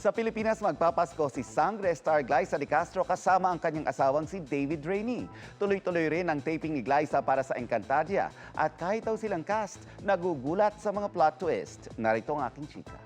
Sa Pilipinas, magpapasko si Sangre star Glyza De Castro kasama ang kanyang asawang si David Rainey. Tuloy-tuloy rin ang taping ni Glyza para sa Encantadia. At kahit daw silang cast, nagugulat sa mga plot twist. Narito ang aking chika.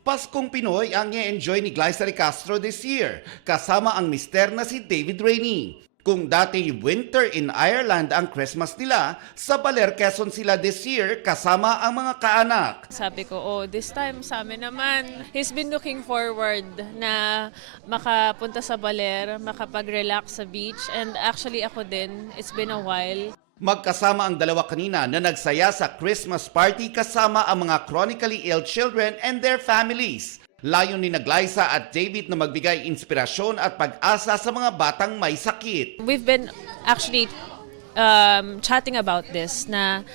Paskong Pinoy ang i-enjoy ni Glyza De Castro this year, kasama ang mister na si David Rainey. Kung dati winter in Ireland ang Christmas nila, sa Baler, Quezon sila this year kasama ang mga kaanak. Sabi ko, this time sa amin naman. He's been looking forward na makapunta sa Baler, makapag-relax sa beach. And actually ako din, it's been a while. Magkasama ang dalawa kanina na nagsaya sa Christmas party kasama ang mga chronically ill children and their families. Layon ni Glyza at David na magbigay inspirasyon at pag-asa sa mga batang may sakit. We've been actually chatting about this na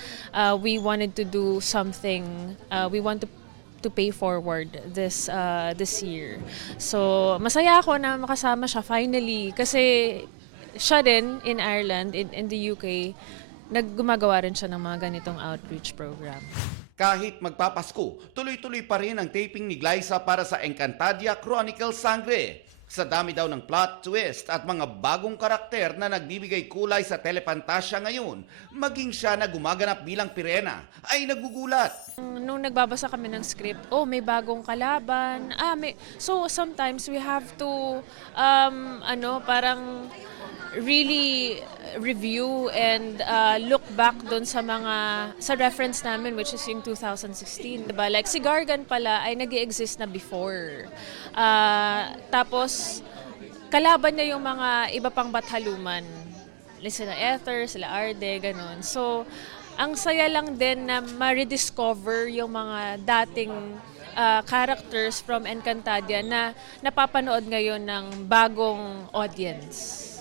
we wanted to do something, we want to pay forward this year. So masaya ako na makasama siya finally kasi siya din in Ireland, in the UK, naggumagawa rin siya ng mga ganitong outreach program. Kahit magpapasko, tuloy-tuloy pa rin ang taping ni Glyza para sa Encantadia Chronicle Sangre. Sa dami daw ng plot twist at mga bagong karakter na nagbibigay kulay sa telepantasya ngayon, maging siya na gumaganap bilang Pirena ay nagugulat. Nung nagbabasa kami ng script, may bagong kalaban. So sometimes we have to parang really review and look back doon sa reference namin, which is yung 2016. Diba? Like si Gargan pala ay nag-i-exist na before. Tapos kalaban niya yung mga iba pang bathaluman. Sila Ether, sila Arde, ganun. So ang saya lang din na ma-rediscover yung mga dating characters from Encantadia na napapanood ngayon ng bagong audience.